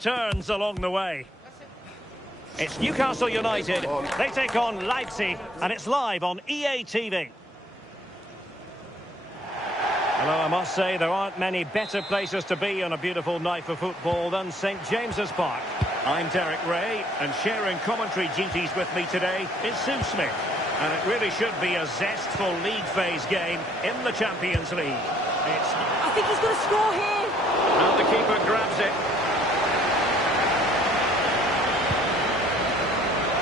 Turns along the way. It's Newcastle United. They take on Leipzig, and it's live on EA TV. Although I must say there aren't many better places to be on a beautiful night for football than St James's Park. I'm Derek Ray, and sharing commentary duties with me today is Sue Smith. And it really should be a zestful league phase game in the Champions League. I think he's going to score here. And the keeper grabs it.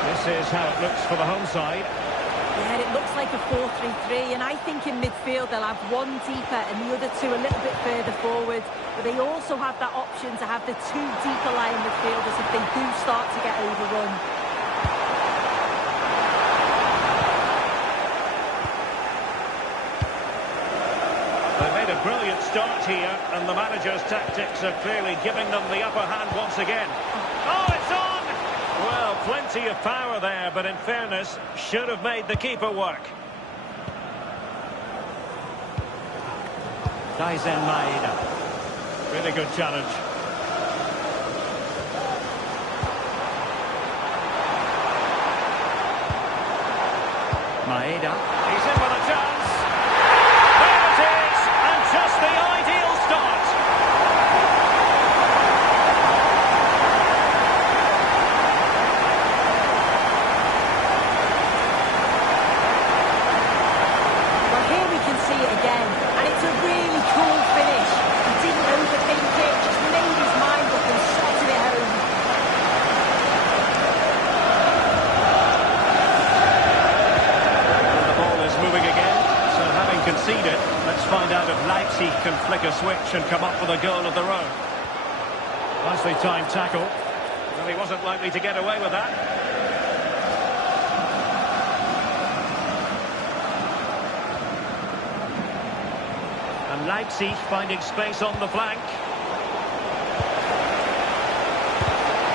This is how it looks for the home side. Yeah, it looks like a 4-3-3, and I think in midfield they'll have one deeper and the other two a little bit further forward. But they also have that option to have the two deeper lying midfielders if they do start to get overrun. They made a brilliant start here, and the manager's tactics are clearly giving them the upper hand once again. Oh, it's on! Well, plenty of power there, but in fairness, should have made the keeper work. Daizen Maeda. Really good challenge. Maeda. He's in with a chance. There it is! And just the ideal start. Well, here we can see it again, and it's a really cool finish. He didn't overthink it, just made his mind up and slotted it home. The ball is moving again, so having conceded, let's find out if Leipzig can flick a switch and come up with a goal of their own. Nicely timed tackle. Well, he wasn't likely to get away with that. And Leipzig finding space on the flank.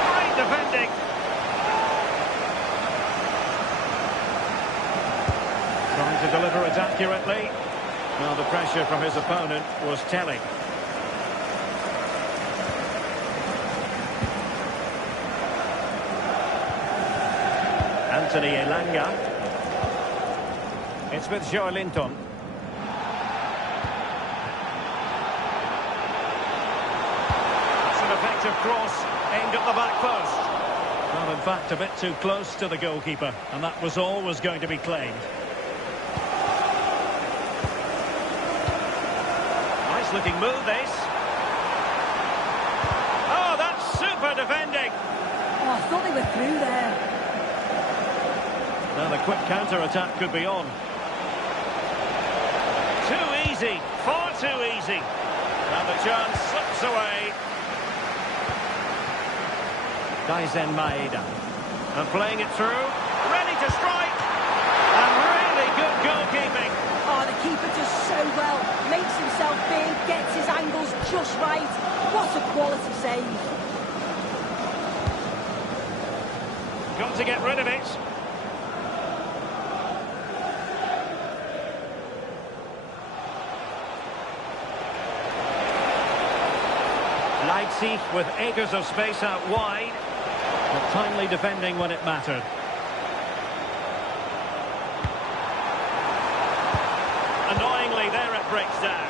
Great defending. Trying to deliver it accurately. Well, the pressure from his opponent was telling. Anthony Elanga. It's with Joelinton. That's an effective cross aimed at the back post. Well, in fact, a bit too close to the goalkeeper, and that was always going to be claimed. Nice looking move, this. Oh, that's super defending. Oh, I thought they were through there. Now the quick counter-attack could be on. Too easy, far too easy. And the chance slips away. Daizen Maeda. And playing it through. Ready to strike. And really good goalkeeping. Oh, the keeper does so well. Makes himself big, gets his angles just right. What a quality save. Got to get rid of it. Leipzig with acres of space out wide, but timely defending when it mattered. Annoyingly, there it breaks down.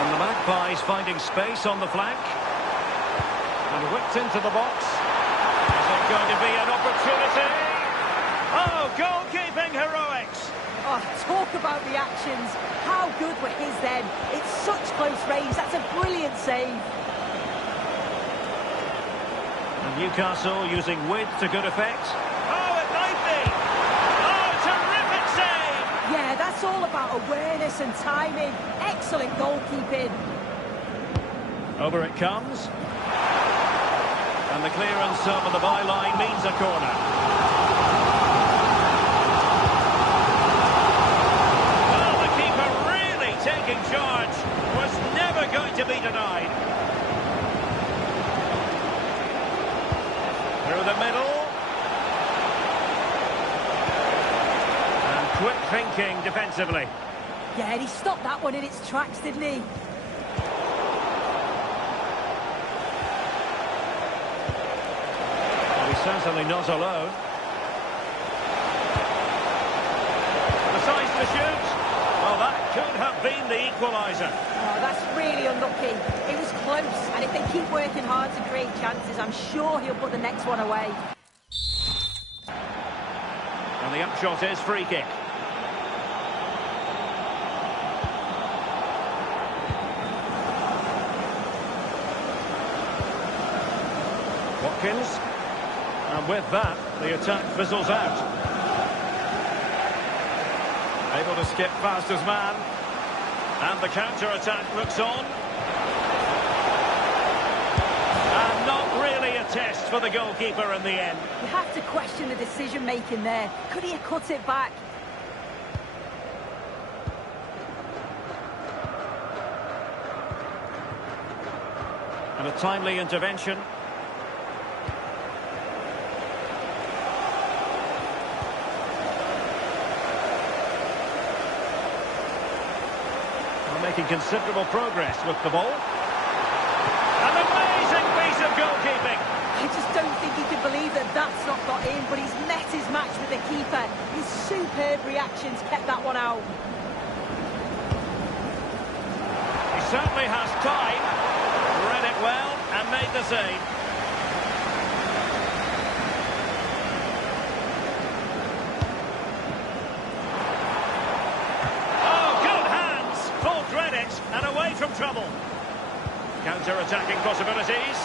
And the Magpies finding space on the flank. And whipped into the box. Is it going to be an opportunity? Oh, goalkeeping heroics! Oh, talk about reactions. How good were his then? It's such close range. That's a brilliant save. And Newcastle using width to good effect. Oh, it might be! Oh, terrific save! Yeah, that's all about awareness and timing. Excellent goalkeeping. Over it comes. And the clearance over the byline means a corner. Taking charge was never going to be denied. Through the middle. And quick thinking defensively. Yeah, and he stopped that one in its tracks, didn't he? Certainly not alone. Decides to shoot. Well, that could have been the equaliser. Oh, that's really unlucky. It was close, and if they keep working hard to create chances, I'm sure he'll put the next one away. And the upshot is free kick. Watkins. And with that, the attack fizzles out. Able to skip past his man. And the counter-attack looks on. And not really a test for the goalkeeper in the end. You have to question the decision-making there. Could he have cut it back? And a timely intervention. Making considerable progress with the ball. An amazing piece of goalkeeping. I just don't think he can believe that that's not got in, but he's met his match with the keeper. His superb reactions kept that one out. He certainly has time. Read it well and made the save. And away from trouble. Counter-attacking possibilities.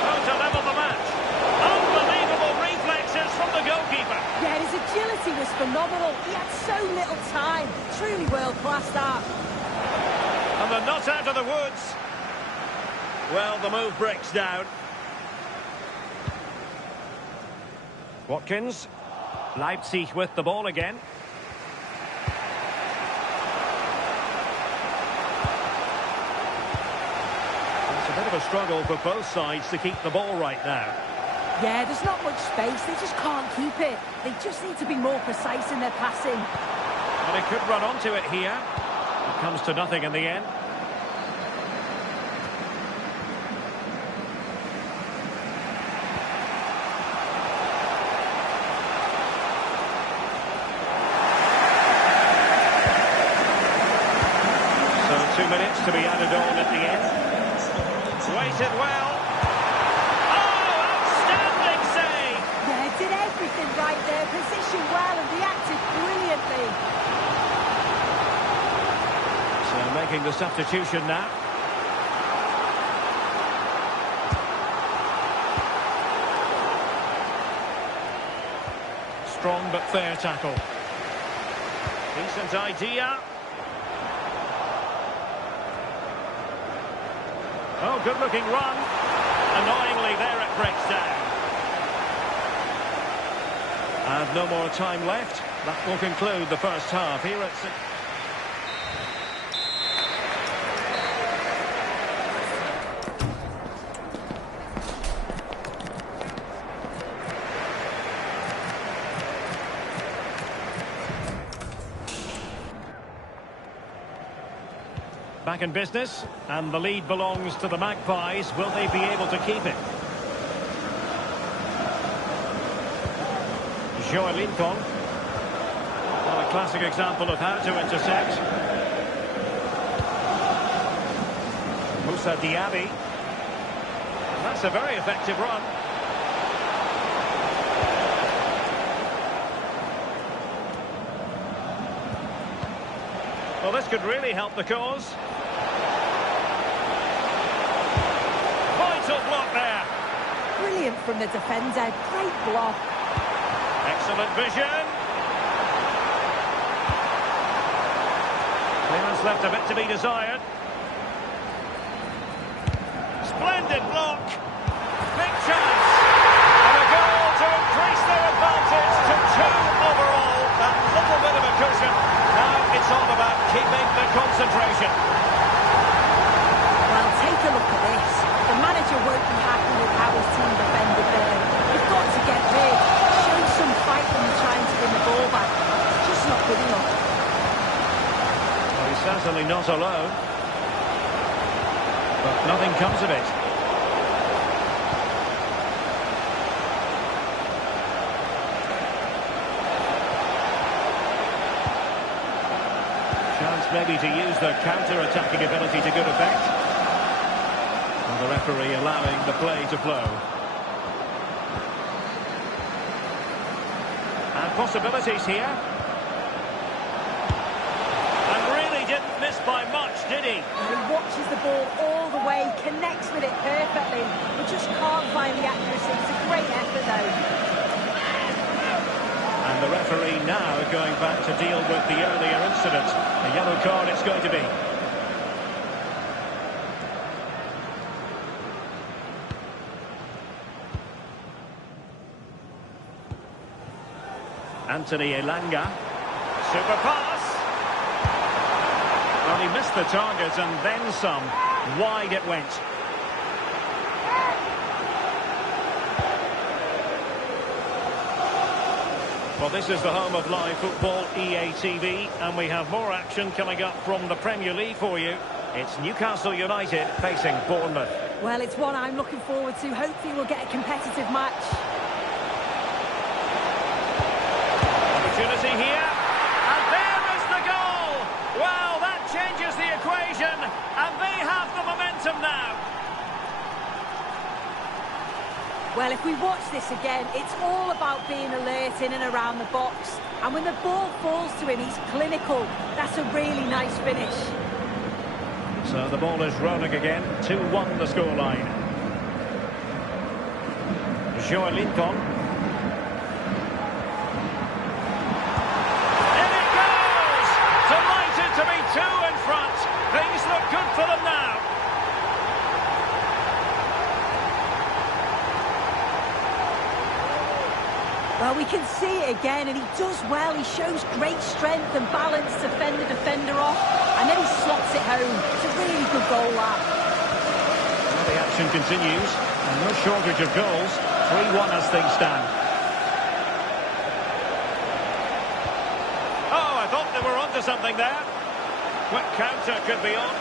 Oh, to level the match. Unbelievable reflexes from the goalkeeper. Yeah, his agility was phenomenal. He had so little time. Truly world-class that. And they're not out of the woods. Well, the move breaks down. Watkins. Leipzig with the ball again. It's a bit of a struggle for both sides to keep the ball right now. Yeah, there's not much space. They just can't keep it. They just need to be more precise in their passing. And they could run onto it here. It comes to nothing in the end. Minutes to be added on at the end. Waited well. Oh, outstanding save! Yeah, did everything right there. Positioned well and reacted brilliantly. So making the substitution now. Strong but fair tackle. Decent idea. Oh, good-looking run. Annoyingly, there it breaks down. And no more time left. That will conclude the first half. Here at... Back in business, and the lead belongs to the Magpies. Will they be able to keep it? Joe Lincoln. Well, a classic example of how to intercept. Moussa Diaby. And that's a very effective run. Well, this could really help the cause. Vital block there. Brilliant from the defender. Great block. Excellent vision. Clearance left a bit to be desired. Splendid block. Big chance. And a goal to increase their advantage to 2 overall. That little bit of a cushion. Now it's all about keeping the concentration. Well, take a look at this. The manager won't be happy with how his team defended there. They've got to get big. Show some fight when you're trying to win the ball back. It's just not good enough. Well, he's certainly not alone. But nothing comes of it. Chance maybe to use their counter-attacking ability to good effect. And the referee allowing the play to flow. And possibilities here. And really didn't miss by much, did he? He watches the ball all the way, connects with it perfectly, but just can't find the accuracy. It's a great effort, though. And the referee now going back to deal with the earlier incident. A yellow card it's going to be. Anthony Elanga. Super pass. Well, he missed the target and then some. Wide it went. Well, this is the home of live football, EA TV, and we have more action coming up from the Premier League for you. It's Newcastle United facing Bournemouth. Well, it's one I'm looking forward to. Hopefully we'll get a competitive match. Opportunity here, and there is the goal! Well, that changes the equation, and they have the momentum now. Well, if we watch this again, it's all about being alert in and around the box. And when the ball falls to him, he's clinical. That's a really nice finish. So the ball is rolling again. 2-1 the scoreline. Joelinton. In it goes! Delighted to be two in front. Things look good for them now. Well, we can see it again, and he does well. He shows great strength and balance to fend the defender off, and then he slots it home. It's a really good goal, that. Well, the action continues, and no shortage of goals. 3-1 as things stand. Oh, I thought they were onto something there. Quick counter could be on.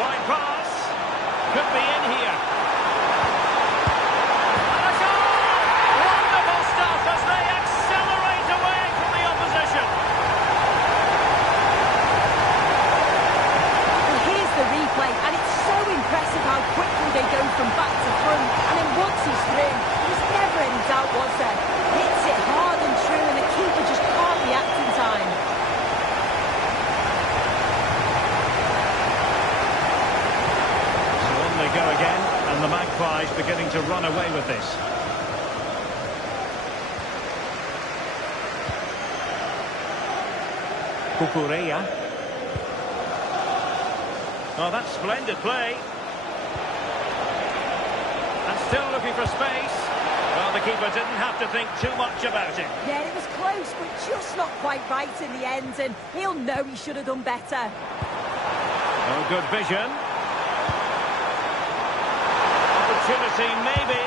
Fine pass. Could be in here. As they accelerate away from the opposition. And here's the replay, and it's so impressive how quickly they go from back to front. And then once he's through, there's never any doubt, was there? Hits it hard and true, and the keeper just can't react in time. So on they go again, and the Magpies beginning to run away with this. Cucurella. Oh, that's splendid play. And still looking for space. Well, the keeper didn't have to think too much about it. Yeah, it was close, but just not quite right in the end, and he'll know he should have done better. Oh, good vision. Opportunity, maybe.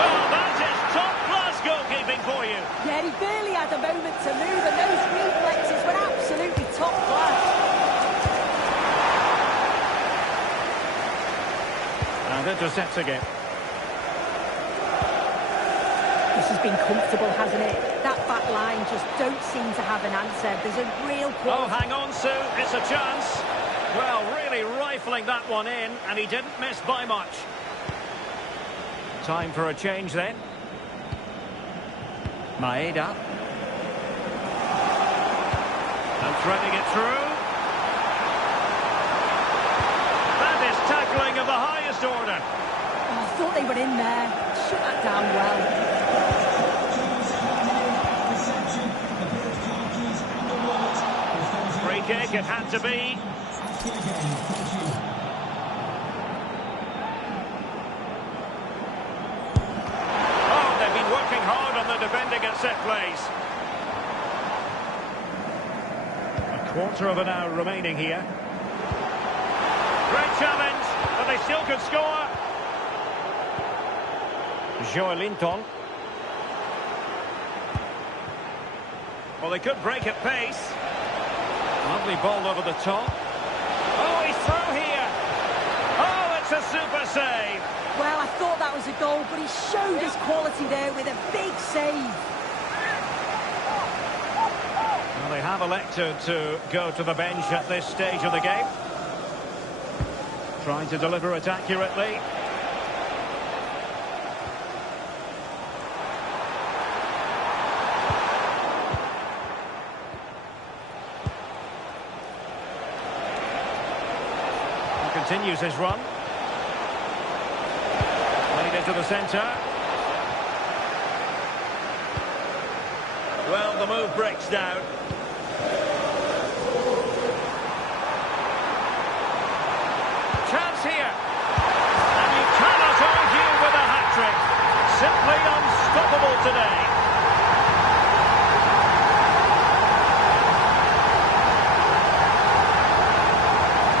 Well, that is top-class goalkeeping for you. Yeah, he barely had a moment to move, and those reflexes were absolutely top class. And intercepts again. This has been comfortable, hasn't it? That back line just don't seem to have an answer. There's a real Oh, hang on, Sue. It's a chance. Well, really rifling that one in, and he didn't miss by much. Time for a change then. Maeda. And threading it through. That is tackling of the highest order. Oh, I thought they were in there. Shut that down well. Free kick, it had to be. Oh, they've been working hard on the defending at set plays. A quarter of an hour remaining here. Great challenge, but they still could score. Joelinton. Well, they could break at pace. Lovely ball over the top. Oh, he's through here. super save. Well, I thought that was a goal, but he showed his quality there with a big save. Well, they have elected to go to the bench at this stage of the game. Trying to deliver it accurately. He continues his run. Played into the centre. Well, the move breaks down. Chance here. And you cannot argue with a hat-trick. Simply unstoppable today.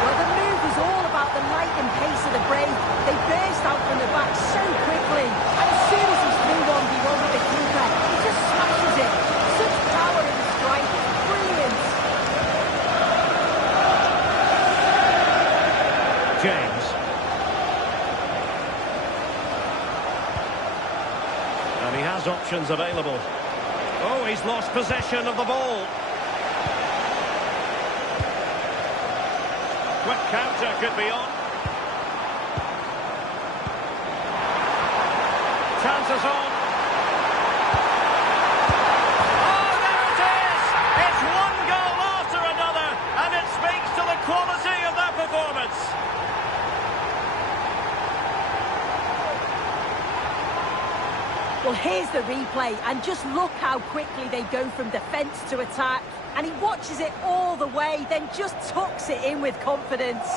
Well, the move was all about the lightning pace of the break. They burst out from the back so quickly. And as soon as he's through 1v1 with the keeper, he just smashes it. Such power in the strike. It's brilliant. James. And he has options available. Oh, he's lost possession of the ball. Quick counter could be on. Chances on. Oh, there it is! It's one goal after another, and it speaks to the quality of that performance. Well, here's the replay, and just look how quickly they go from defence to attack. And he watches it all the way, then just tucks it in with confidence.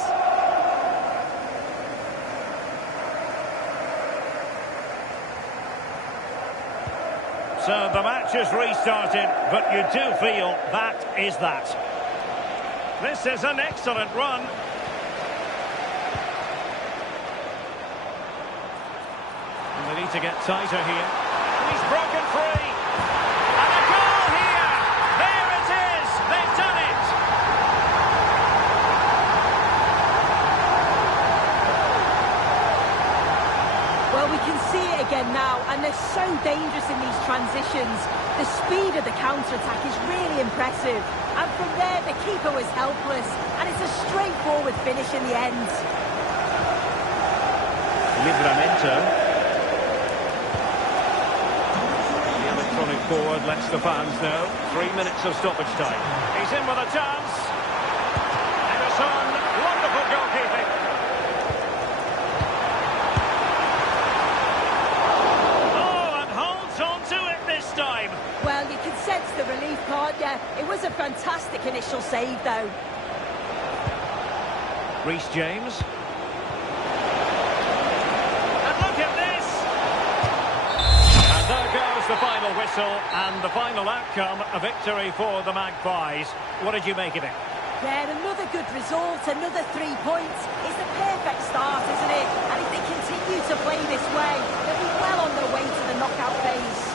So the match has restarted, but you do feel that is that. This is an excellent run. And they need to get tighter here. He's broken free. And a goal here. There it is. They've done it. Well, we can see it again now, and they're so dangerous in these transitions. The speed of the counter-attack is really impressive. And from there, the keeper was helpless. And it's a straightforward finish in the end. Livramento. Electronic board lets the fans know. 3 minutes of stoppage time. He's in with a chance. Ederson, wonderful goalkeeping. Oh, and holds on to it this time. Well, you can sense the relief, can't you? It was a fantastic initial save, though. Reece James. And look at this. And there goes the final whistle and the final outcome, a victory for the Magpies. What did you make of it? Yeah, another good result, another 3 points. It's the perfect start, isn't it? And if they continue to play this way, they'll be well on their way to the knockout phase.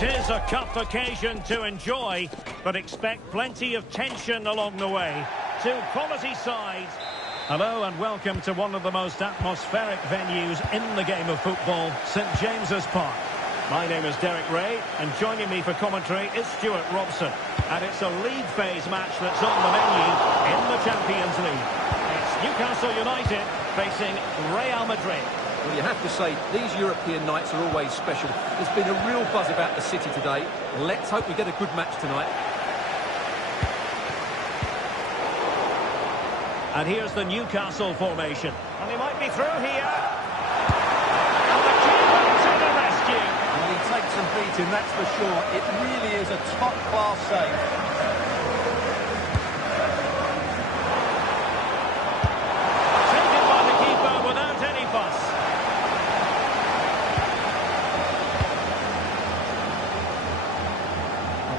It is a cup occasion to enjoy, but expect plenty of tension along the way. Two quality sides. Hello and welcome to one of the most atmospheric venues in the game of football, St James's Park. My name is Derek Ray, and joining me for commentary is Stuart Robson. And it's a league phase match that's on the menu in the Champions League. It's Newcastle United facing Real Madrid. Well, you have to say, these European nights are always special. There's been a real buzz about the city today. Let's hope we get a good match tonight. And here's the Newcastle formation. And he might be through here. And the keeper to the rescue. And he takes some beating, that's for sure. It really is a top-class save. Taken by the keeper without any fuss.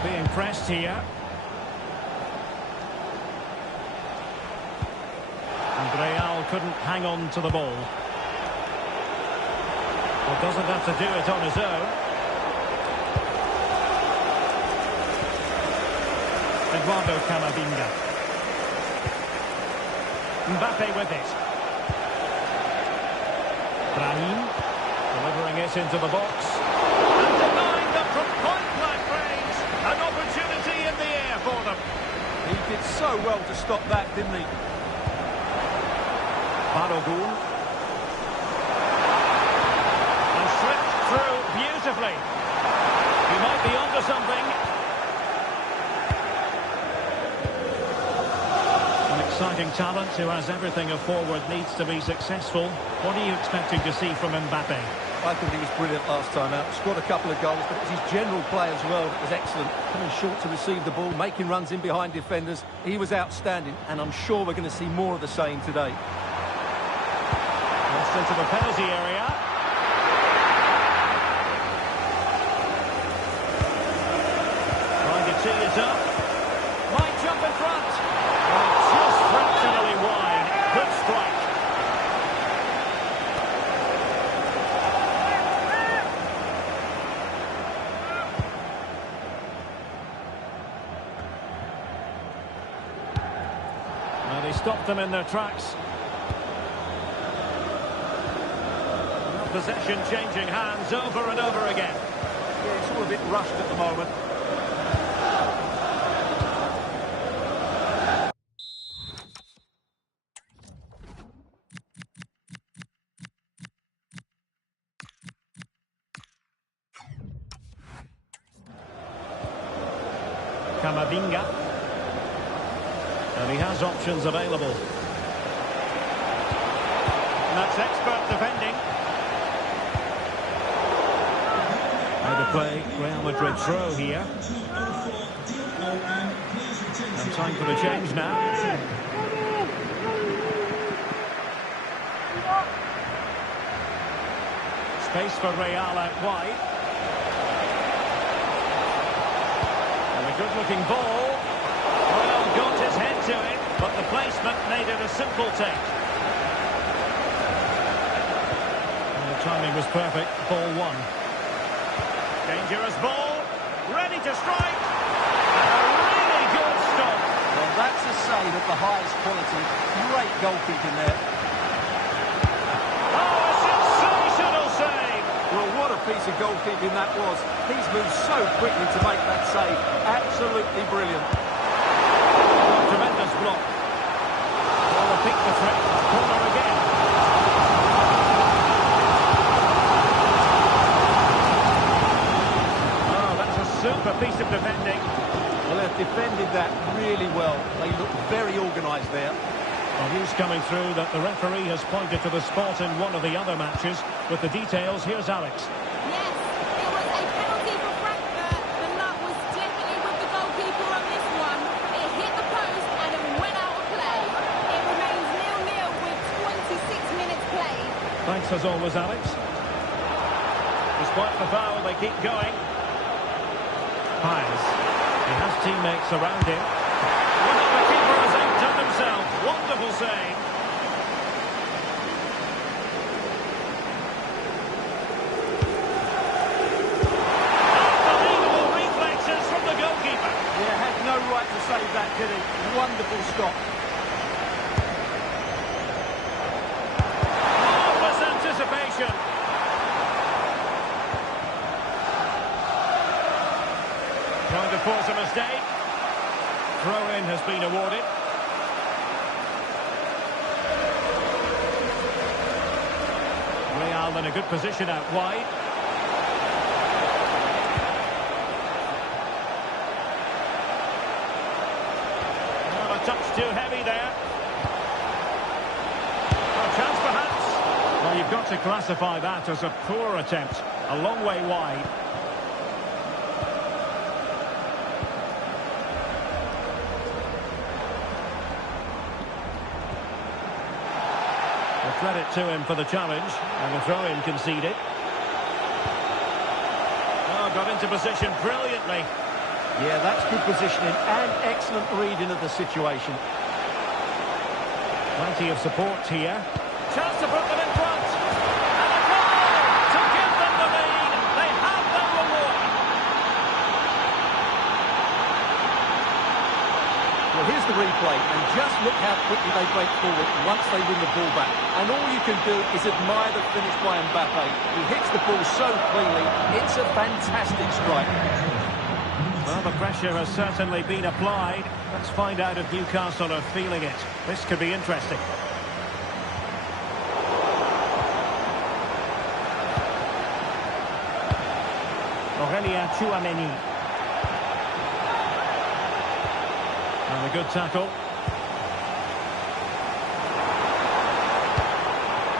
Being pressed here. And Real couldn't hang on to the ball. Well, doesn't have to do it on his own. Eduardo Camavinga. Mbappe with it. Brahim delivering it into the box. And denying them from point-blank range. An opportunity in the air for them. He did so well to stop that, didn't he? Balogun. And slipped through beautifully. He might be onto something. An exciting talent who has everything a forward needs to be successful. What are you expecting to see from Mbappe? I think he was brilliant last time out. Scored a couple of goals, but it was his general play as well that was excellent. Coming short to receive the ball, making runs in behind defenders. He was outstanding, and I'm sure we're going to see more of the same today. Crossed into the penalty area. Trying to tee it up. Might jump in front. Oh, just fractionally wide. Good strike. Well, they stopped them in their tracks. Possession changing hands over and over again. Yeah, it's all a bit rushed at the moment. Camavinga. And he has options available. And that's expert defending. Play Real Madrid throw here. And time for the change now. Space for Real out wide. And a good-looking ball. Real got his head to it, but the placement made it a simple take. And the timing was perfect. Ball one. Dangerous ball, ready to strike, and a really good stop. Well, that's a save of the highest quality. Great goalkeeping there. Oh, a sensational save! Well, what a piece of goalkeeping that was. He's moved so quickly to make that save. Absolutely brilliant. Tremendous block. Well, a pick the threat. Corner again. Super piece of defending. Well, they've defended that really well. They look very organised there. Well, news coming through that the referee has pointed to the spot in one of the other matches. With the details, here's Alex. Yes, it was a penalty for Frankfurt. The luck was definitely with the goalkeeper on this one. It hit the post and it went out of play. It remains 0-0 with 26 minutes played. Thanks as always, Alex. Despite the foul, they keep going. Piles. He has teammates around him. Well, the keeper has outdone himself. Wonderful save. Unbelievable. that, did he? Wonderful stop. Marvellous anticipation. Trying to force a mistake. Throw-in has been awarded. Real in a good position out wide. Oh, a touch too heavy there. A chance perhaps. Well, you've got to classify that as a poor attempt. A long way wide. Credit to him for the challenge, and the throw-in conceded. Oh, got into position brilliantly. Yeah, that's good positioning and excellent reading of the situation. Plenty of support here. Chance to put them in front. And a goal to give them the lead. They have their reward. Well, here's the replay, and just look how quickly they break forward once they win the ball back. And all you can do is admire the finish by Mbappe. He hits the ball so cleanly, it's a fantastic strike. Well, the pressure has certainly been applied. Let's find out if Newcastle are feeling it. This could be interesting. Aurélien Tchouameni. And a good tackle.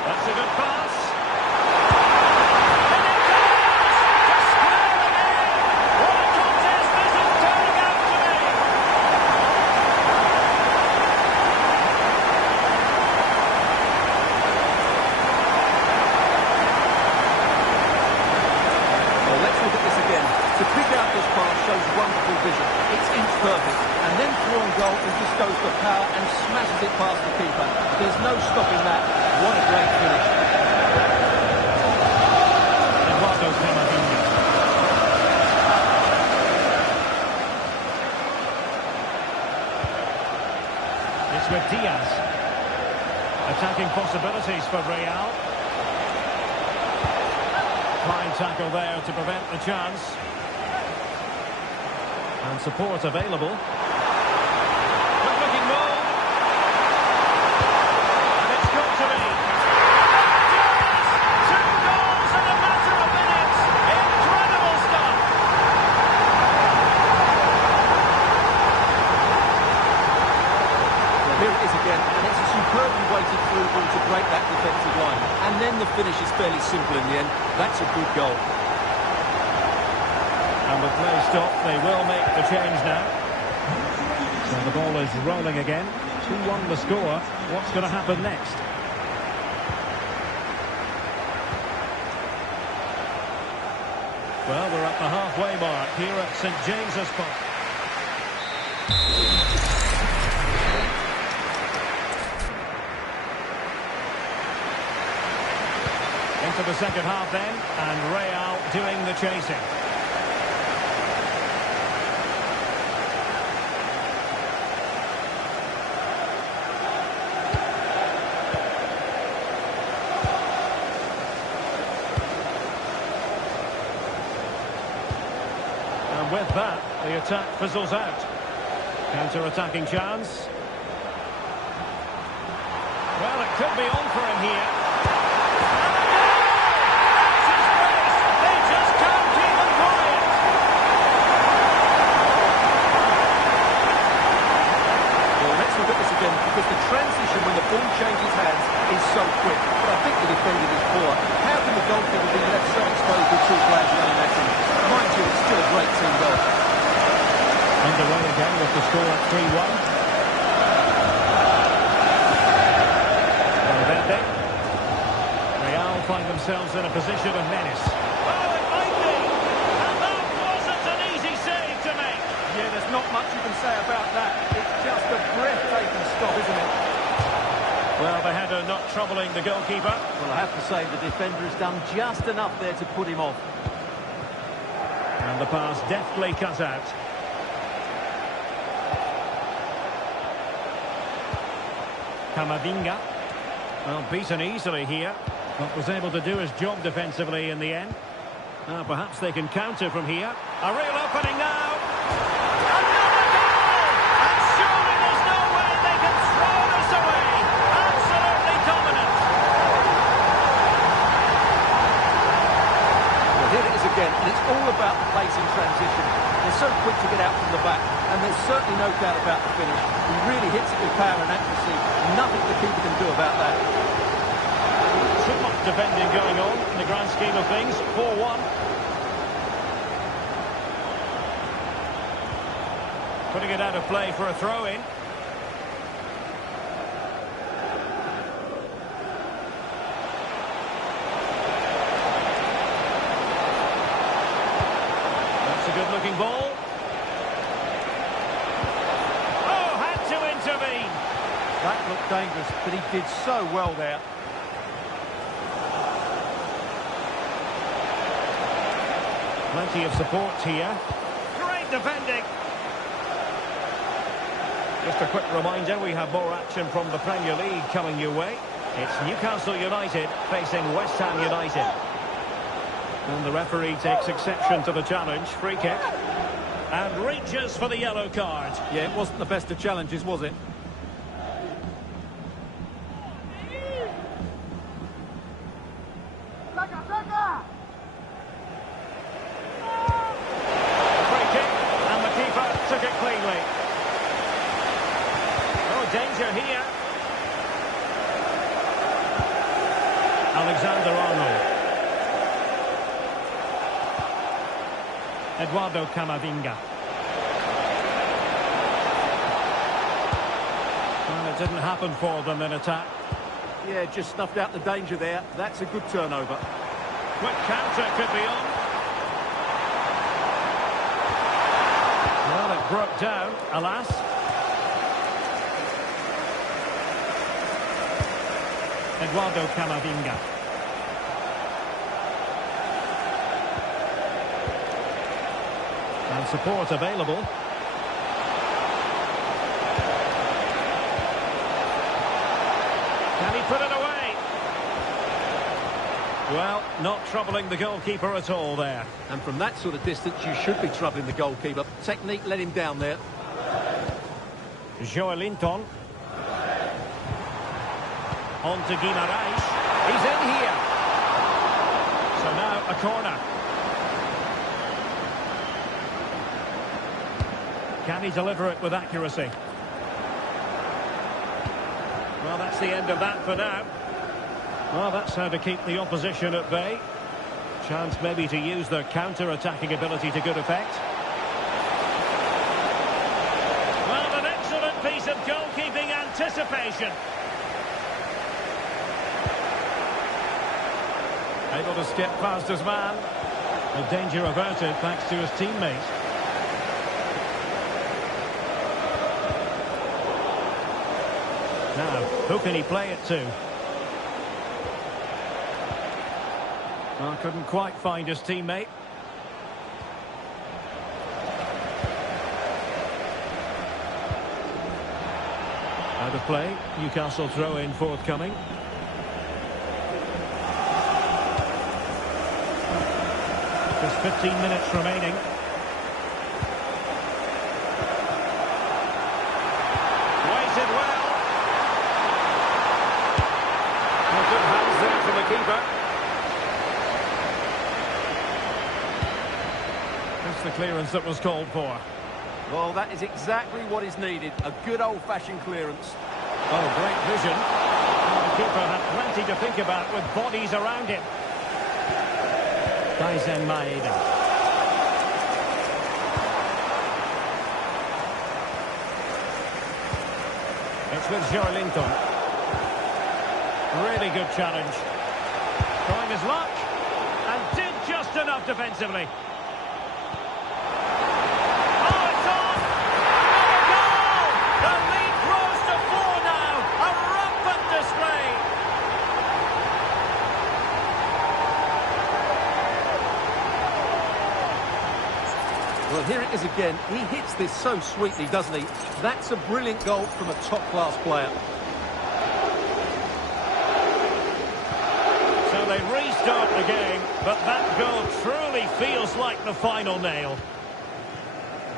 That's a good pass. And it goes! To square the game! What a contest this is turning out to be! Well, let's look at this again. To pick out this pass shows wonderful vision. It's inch perfect. And then through on goal, he just goes for power and smashes it past the keeper. There's no stopping that. What a great finish. Eduardo Camavinga. It's with Diaz. Attacking possibilities for Real. Fine tackle there to prevent the chance. And support available. Good looking move. And it's got to be. Diaz! 2 goals in a matter of minutes. Incredible stuff. Well, here it is again, and it's a superbly weighted through ball to break that defensive line. And then the finish is fairly simple in the end. That's a good goal. And with play stopped, they will make the change now. So the ball is rolling again. 2-1 the score. What's going to happen next? Well, we're at the halfway mark here at St James's Park. Into the second half then, and Real doing the chasing. With that, the attack fizzles out. Counter-attacking chance. Well, it could be on for him here. That's his brace. They just can't keep him quiet. Well, let's look at this again, because the transition when the ball changes hands is so quick. But I think the defending is poor. How can the goalkeeper be left so exposed with 2 players running at him? Mind you, it's still a great team goal. Underway again with the score at 3-1. Valverde. Real find themselves in a position of menace. Oh, it might be! And that wasn't an easy save to make. Yeah, there's not much you can say about that. It's just a breathtaking stop, isn't it? Well, the header not troubling the goalkeeper. Well, I have to say, the defender has done just enough there to put him off. And the pass deftly cut out. Camavinga. Well, beaten easily here, but was able to do his job defensively in the end. Perhaps they can counter from here. A real opening now. Another goal! And surely there's no way they can throw this away. Absolutely dominant. Well, here it is again, and it's all about the pace in transition. They're so quick to get out from the back, and there's certainly no doubt about the finish. He really hits it with power and accuracy. Nothing the keeper can do about that. Too much defending going on in the grand scheme of things. 4-1. Putting it out of play for a throw-in. That's a good-looking ball. Oh, had to intervene. That looked dangerous, but he did so well there. Plenty of support here. Great defending. Just a quick reminder, we have more action from the Premier League coming your way. It's Newcastle United facing West Ham United. And the referee takes exception to the challenge. Free kick. And reaches for the yellow card. Yeah, it wasn't the best of challenges, was it? Danger here. Alexander-Arnold. Eduardo Camavinga. Well, it didn't happen for them in attack. Yeah, just snuffed out the danger there. That's a good turnover. Quick counter could be on. Well, it broke down, alas. Eduardo Camavinga. And support available. Can he put it away? Well, not troubling the goalkeeper at all there. And from that sort of distance, you should be troubling the goalkeeper. Technique let him down there. Joelinton. On to Guimaraes. He's in here. So now a corner. Can he deliver it with accuracy? Well, that's the end of that for now. Well, that's how to keep the opposition at bay. Chance maybe to use their counter-attacking ability to good effect. Well, an excellent piece of goalkeeping anticipation. Able to skip past his man. The danger averted thanks to his teammate. Now, who can he play it to? Well, couldn't quite find his teammate. Out of play. Newcastle throw-in forthcoming. Just 15 minutes remaining. Waited well. Well, good hands there from the keeper. That's the clearance that was called for. Well, that is exactly what is needed. A good old-fashioned clearance. Oh, great vision. Well, the keeper had plenty to think about with bodies around him. Daisen Maeda. It's with Joelinton. Really good challenge. Trying his luck. And did just enough defensively. Oh, it's on! Another goal! The lead grows to 4 now. A rampant display. Well, here it is again. He hits this so sweetly, doesn't he? That's a brilliant goal from a top-class player. they restart the game, but that goal truly feels like the final nail.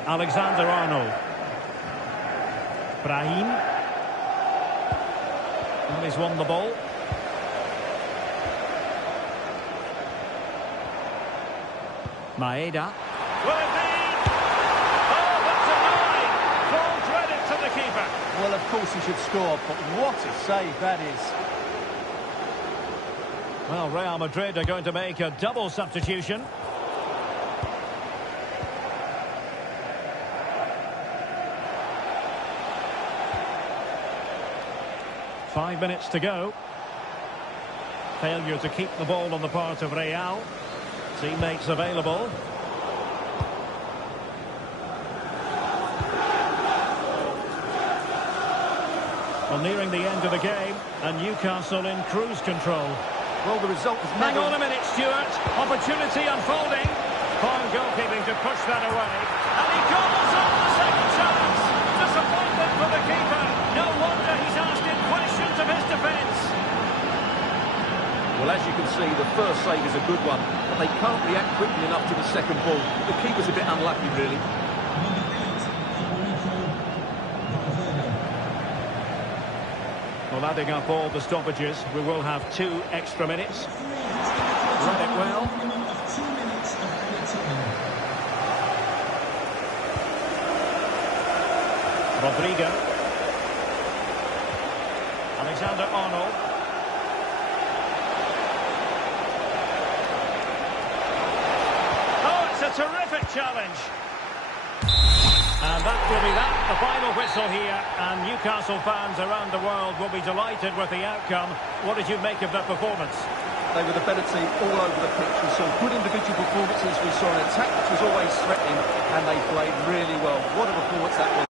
Alexander-Arnold. Brahim. And he's won the ball. Maeda. Will it be? Oh, that's denied! Full credit to the keeper. Well, of course he should score, but what a save that is. Well, Real Madrid are going to make a double substitution. Five minutes to go. Failure to keep the ball on the part of Real. Teammates available. Well, nearing the end of the game, and Newcastle in cruise control. Well, the result is... Hang on a minute, Stuart. Opportunity unfolding. Fine goalkeeping to push that away. And he goes on the second chance. Disappointment for the keeper. No wonder he's asking questions of his defence. Well, as you can see, the first save is a good one, but they can't react quickly enough to the second ball. The keeper's a bit unlucky, really. Well, adding up all the stoppages, we will have 2 extra minutes. Read it well. Rodrigo. Alexander-Arnold. Oh, it's a terrific challenge. And that will be that, the final whistle here, and Newcastle fans around the world will be delighted with the outcome. What did you make of that performance? They were the better team all over the pitch. We saw good individual performances, we saw an attack which was always threatening, and they played really well. What a performance that was.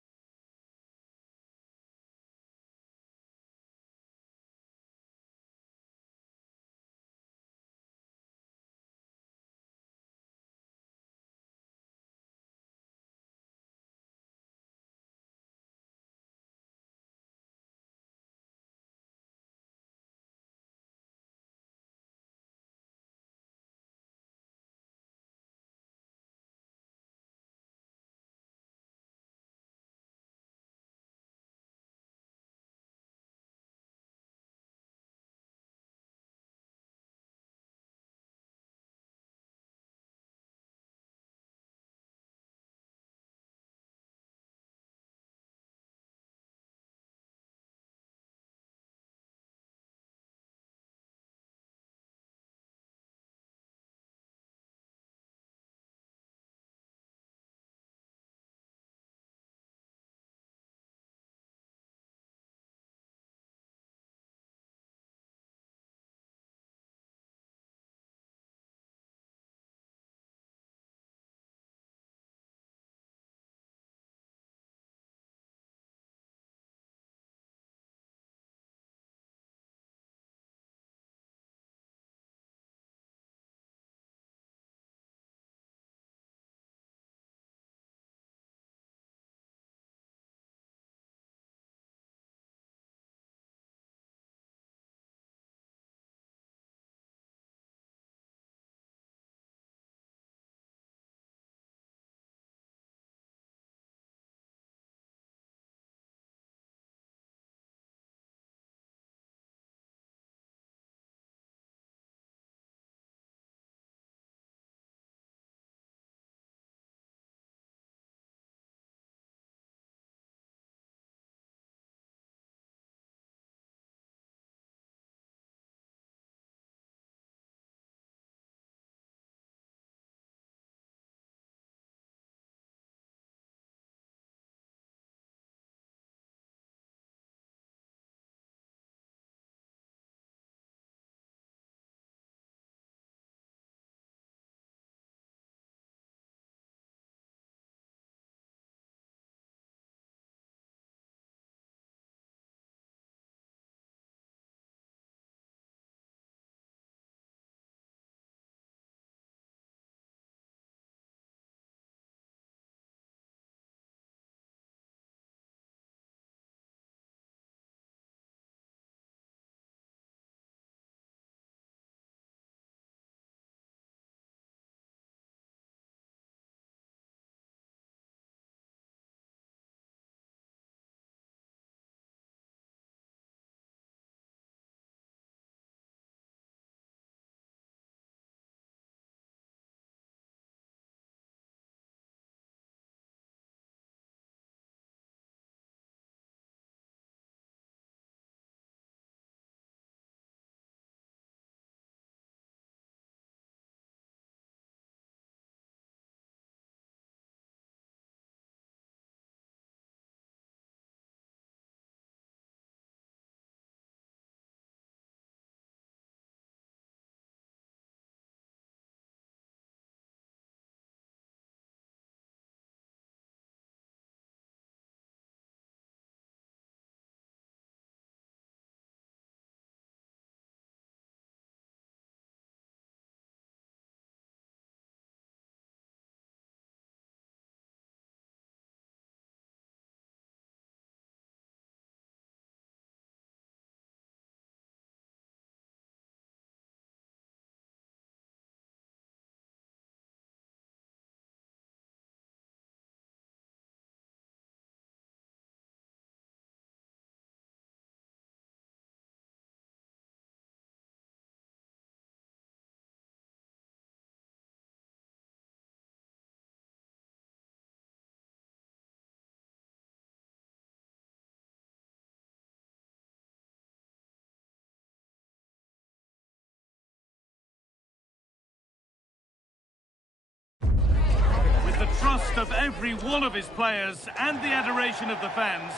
of every one of his players and the adoration of the fans.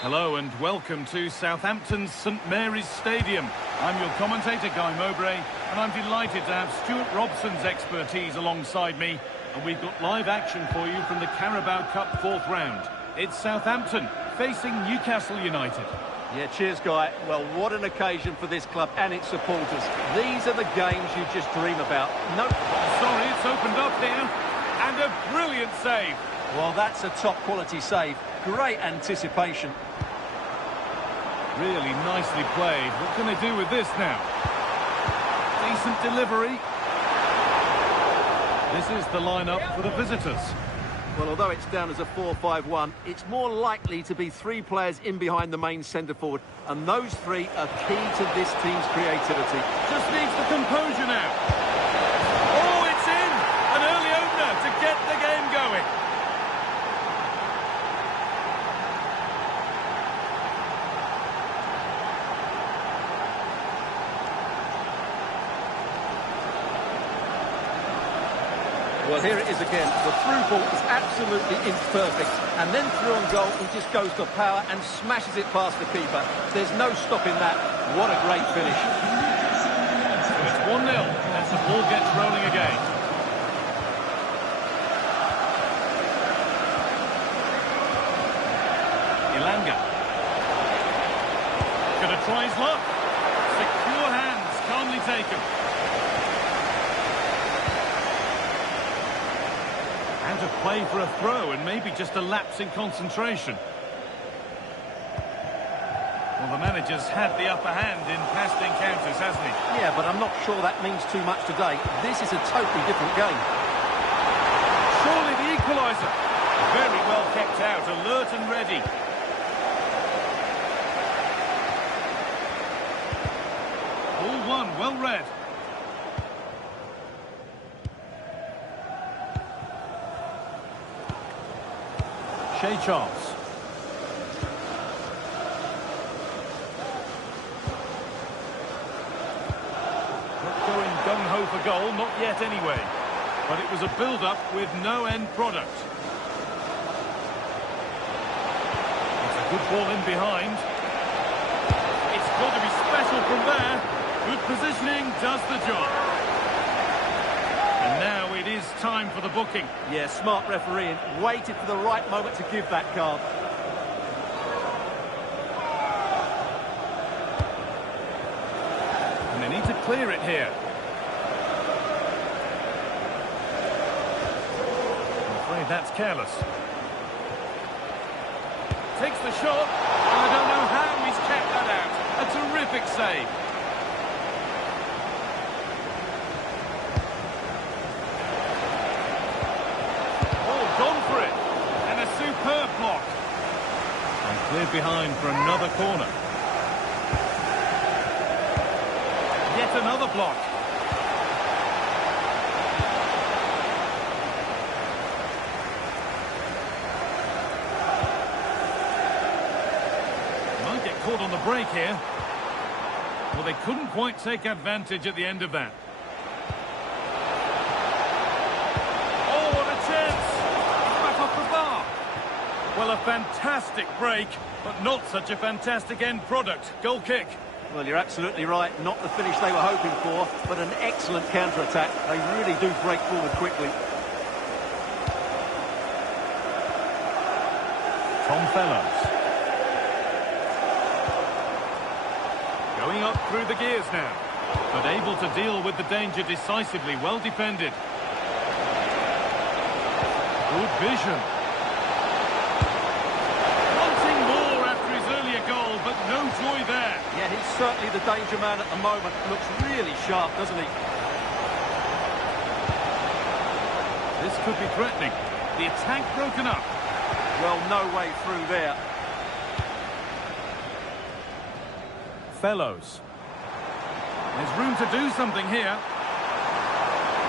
Hello and welcome to Southampton's St Mary's Stadium. I'm your commentator, Guy Mowbray, and I'm delighted to have Stuart Robson's expertise alongside me. And we've got live action for you from the Carabao Cup 4th round. It's Southampton facing Newcastle United. Yeah, cheers, Guy. Well, what an occasion for this club and its supporters. These are the games you just dream about. No, sorry, it's opened up here. And a brilliant save. Well, that's a top-quality save. Great anticipation. Really nicely played. What can they do with this now? Decent delivery. This is the lineup for the visitors. Well, although it's down as a 4-5-1, it's more likely to be 3 players in behind the main centre-forward, and those 3 are key to this team's creativity. Just needs the composure now. Oh, it's in! An early opener to get the game going. Well, here it is again. The through ball is absolutely imperfect. And then through on goal, he just goes for power and smashes it past the keeper. There's no stopping that. What a great finish. So it's 1-0 as the ball gets rolling again. Ilanga. Gonna try his luck. Secure hands, calmly taken. And to play for a throw and maybe just a lapse in concentration. Well, the manager's had the upper hand in past encounters, hasn't he? Yeah, but I'm not sure that means too much today. This is a totally different game. Surely the equaliser. Very well kept out, alert and ready. Ball one, well read. Shea Charles. Not going gung-ho for goal, not yet anyway. But it was a build-up with no end product. It's a good ball in behind. It's got to be special from there. Good positioning does the job. And now it is time for the booking. Yeah, smart refereeing. Waited for the right moment to give that card. And they need to clear it here. I'm afraid that's careless. Takes the shot. And I don't know how he's kept that out. A terrific save. Gone for it, and a superb block. And cleared behind for another corner. Yet another block. Might get caught on the break here. Well, they couldn't quite take advantage at the end of that. Well, a fantastic break, but not such a fantastic end product. Goal kick. Well, you're absolutely right. Not the finish they were hoping for, but an excellent counter-attack. They really do break forward quickly. Tom Fellows. Going up through the gears now, but able to deal with the danger decisively. Well defended. Good vision. But no joy there. Yeah, he's certainly the danger man at the moment. Looks really sharp, doesn't he? This could be threatening. The attack broken up. Well, no way through there. Fellows. There's room to do something here.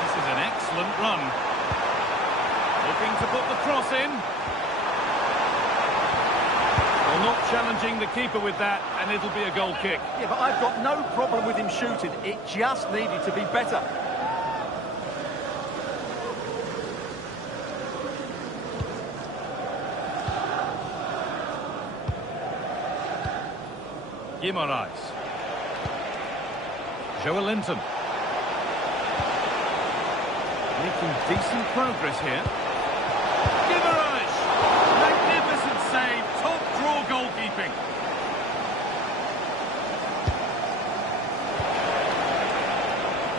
This is an excellent run. Looking to put the cross in. Well, not challenging the keeper with that, and it'll be a goal kick. Yeah, but I've got no problem with him shooting. It just needed to be better. Guimaraes. Joelinton. Making decent progress here. Guimaraes! Magnificent save. Top draw goalkeeping.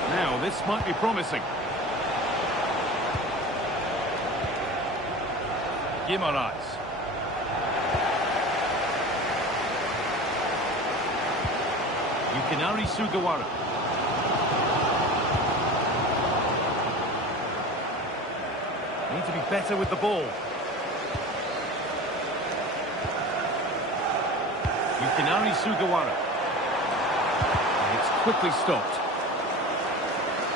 Now, this might be promising. Guimaraes. Yukinari Sugawara. Need to be better with the ball. Yukinari Sugawara. And it's quickly stopped.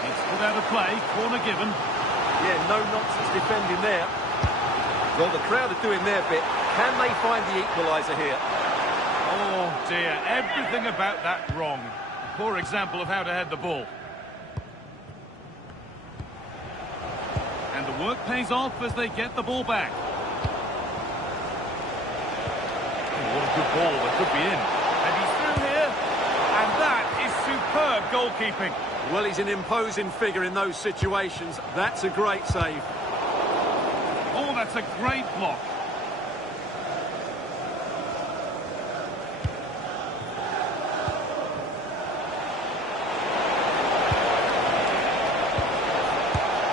It's put out of play, corner given. Yeah, no nonsense defending there. Well, the crowd are doing their bit. Can they find the equaliser here? Oh dear, everything about that wrong. Poor example of how to head the ball. And the work pays off as they get the ball back. Oh, what a good ball, that could be in. And he's through here. And that is superb goalkeeping. Well, he's an imposing figure in those situations. That's a great save. Oh, that's a great block.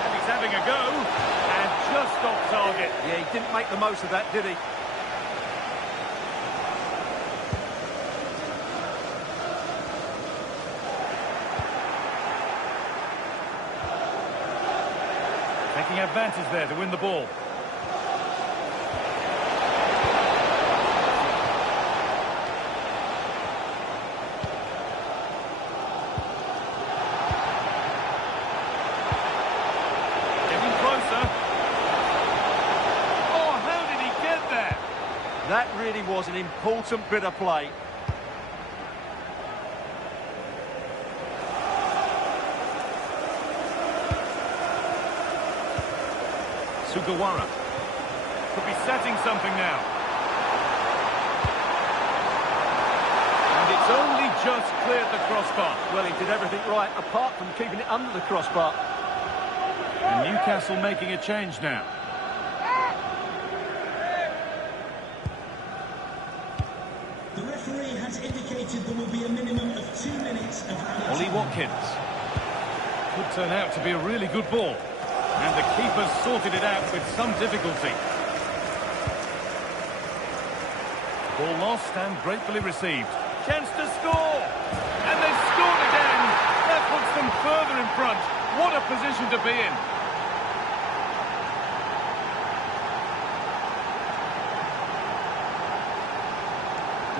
And he's having a go. And just off target. Yeah, he didn't make the most of that, did he? Taking advantage there to win the ball. Getting closer. Oh, how did he get there? That really was an important bit of play. Sugawara. Could be setting something now. And it's only just cleared the crossbar. Well, he did everything right, apart from keeping it under the crossbar. And Newcastle making a change now. The referee has indicated there will be a minimum of 2 minutes of added Ollie time. Watkins. Could turn out to be a really good ball. And the keeper sorted it out with some difficulty. Ball lost and gratefully received. Chance to score! And they've scored again! That puts them further in front. What a position to be in.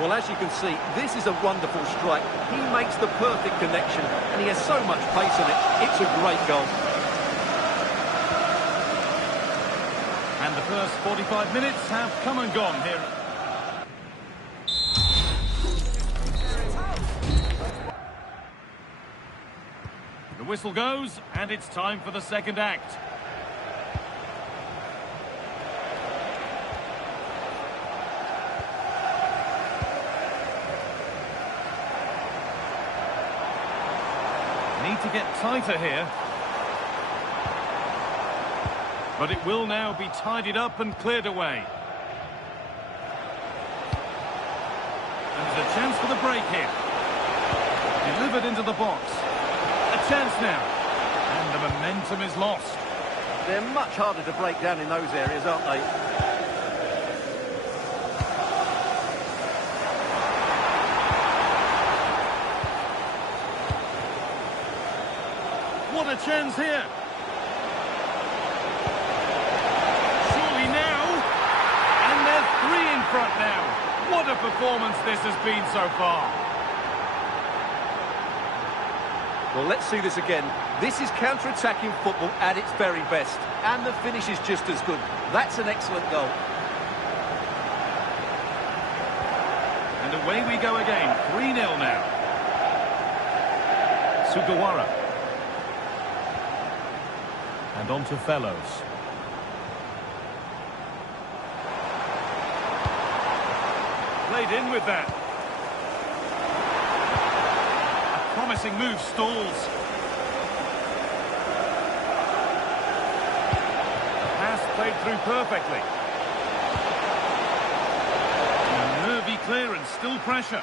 Well, as you can see, this is a wonderful strike. He makes the perfect connection, and he has so much pace in it. It's a great goal. And the first 45 minutes have come and gone here. The whistle goes, and it's time for the second act. Need to get tighter here. But it will now be tidied up and cleared away. And there's a chance for the break here. Delivered into the box. A chance now. And the momentum is lost. They're much harder to break down in those areas, aren't they? What a chance here. Surely now. And they're 3 in front now. What a performance this has been so far. Well, let's see this again. This is counter-attacking football at its very best. And the finish is just as good. That's an excellent goal. And away we go again. 3-0 now. Sugawara. And on to Fellows. Played in with that. promising move stalls. Pass played through perfectly. Nervy clearance, still pressure.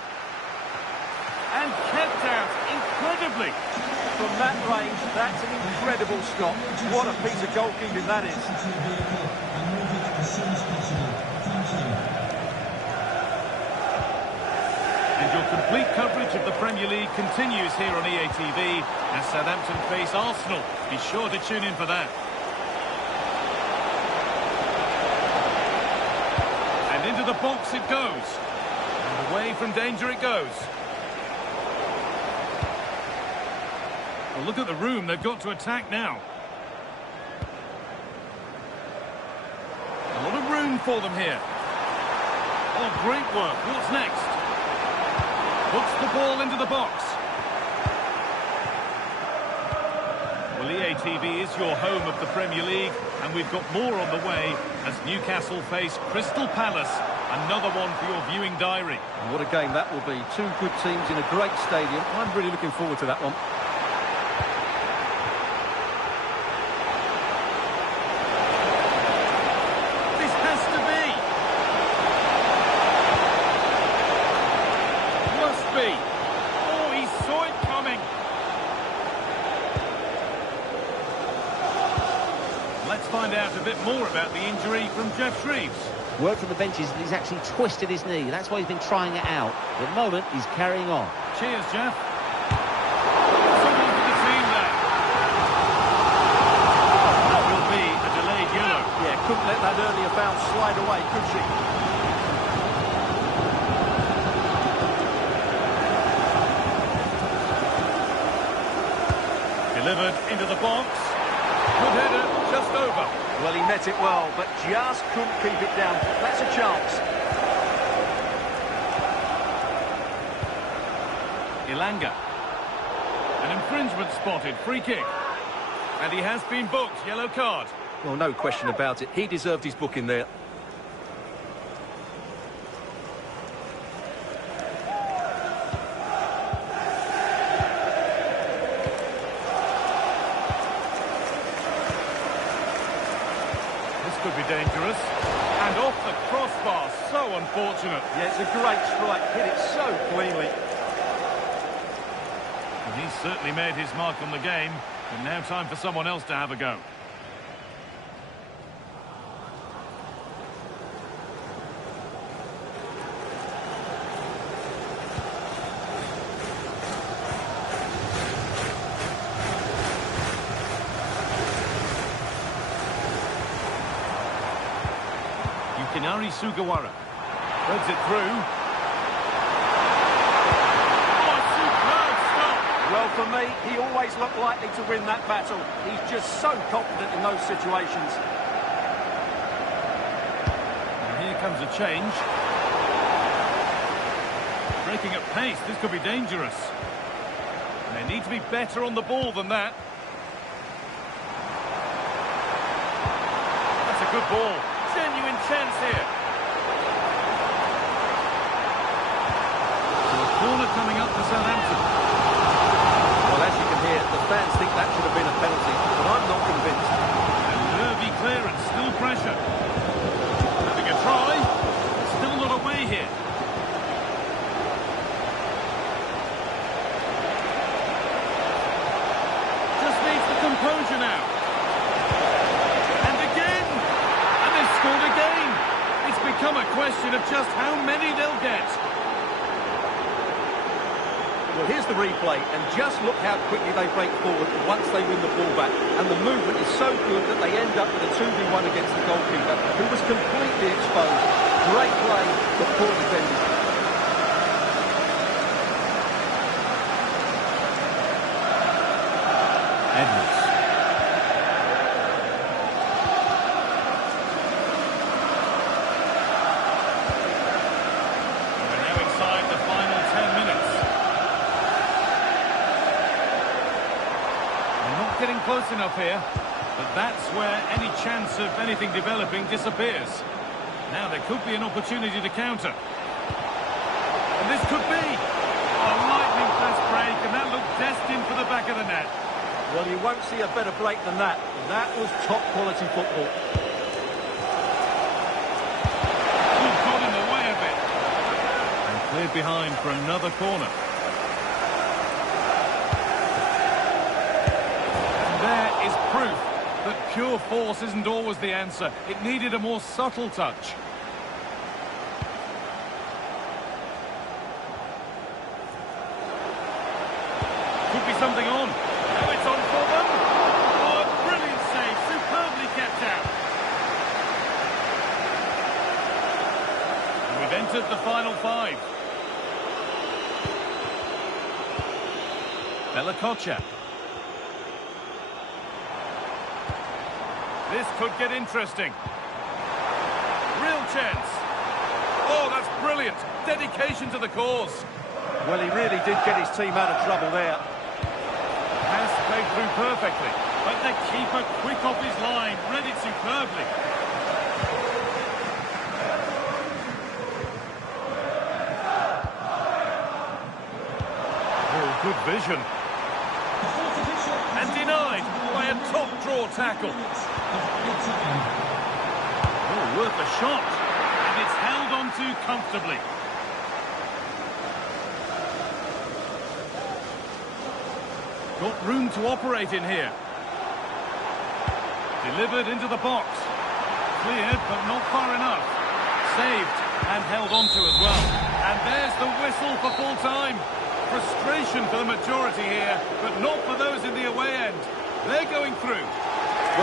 And kept out incredibly. From that range, that's an incredible stop. What a piece of goalkeeping that is. And your complete coverage of the Premier League continues here on EA TV as Southampton face Arsenal. Be sure to tune in for that. And into the box it goes. And away from danger it goes. Well, look at the room they've got to attack now. A lot of room for them here. Oh, great work. What's next? Puts the ball into the box. Well, EA TV is your home of the Premier League, and we've got more on the way as Newcastle face Crystal Palace. Another one for your viewing diary. And what a game that will be. Two good teams in a great stadium. I'm really looking forward to that one. Let's find out a bit more about the injury from Jeff Shreves. Word from the benches that he's actually twisted his knee. That's why he's been trying it out. At the moment, he's carrying on. Cheers, Jeff. Someone for the team there. That will be a delayed yellow. Yeah, couldn't let that earlier foul slide away, could she? Delivered into the box. Good header, just over. Well, he met it well, but just couldn't keep it down. That's a chance. Ilanga. An infringement spotted, free kick. And he has been booked, yellow card. Well, no question about it. He deserved his booking there. Could be dangerous. And off the crossbar, so unfortunate. Yeah, it's a great strike, hit it so cleanly. And he's certainly made his mark on the game, but now time for someone else to have a go. Kinari Sugawara threads it through. Oh, superb stop! Well, for me, he always looked likely to win that battle. He's just so confident in those situations. And here comes a change. Breaking at pace, this could be dangerous. And they need to be better on the ball than that. That's a good ball. Genuine chance here. So a corner coming up for Southampton. Well, as you can hear, the fans think that should have been a penalty, but I'm not convinced. And nervy clearance, still pressure. Having a try, still not away here. Just needs the composure now. Scored again. It's become a question of just how many they'll get. Well, here's the replay, and just look how quickly they break forward once they win the ball back. And the movement is so good that they end up with a 2v1 against the goalkeeper, who was completely exposed. Great play, but poor defending. Edwards. Getting close enough here, but that's where any chance of anything developing disappears. Now there could be an opportunity to counter. And this could be a lightning fast break, and that looked destined for the back of the net. Well, you won't see a better break than that. That was top-quality football. Oh, got in the way of it. And cleared behind for another corner. And there is proof that pure force isn't always the answer. It needed a more subtle touch. Could be something on. Now it's on for them. Oh, a brilliant save. Superbly kept out. And we've entered the final five. Bella. This could get interesting. Real chance. Oh, that's brilliant. Dedication to the cause. Well, he really did get his team out of trouble there. Pass played through perfectly, but the keeper quick off his line, read it superbly. Oh, good vision. And denied by a top draw tackle. Oh, worth a shot. And it's held on to comfortably. Got room to operate in here. Delivered into the box. Cleared, but not far enough. Saved and held on to as well. And there's the whistle for full time. Frustration for the majority here, but not for those in the away end. They're going through.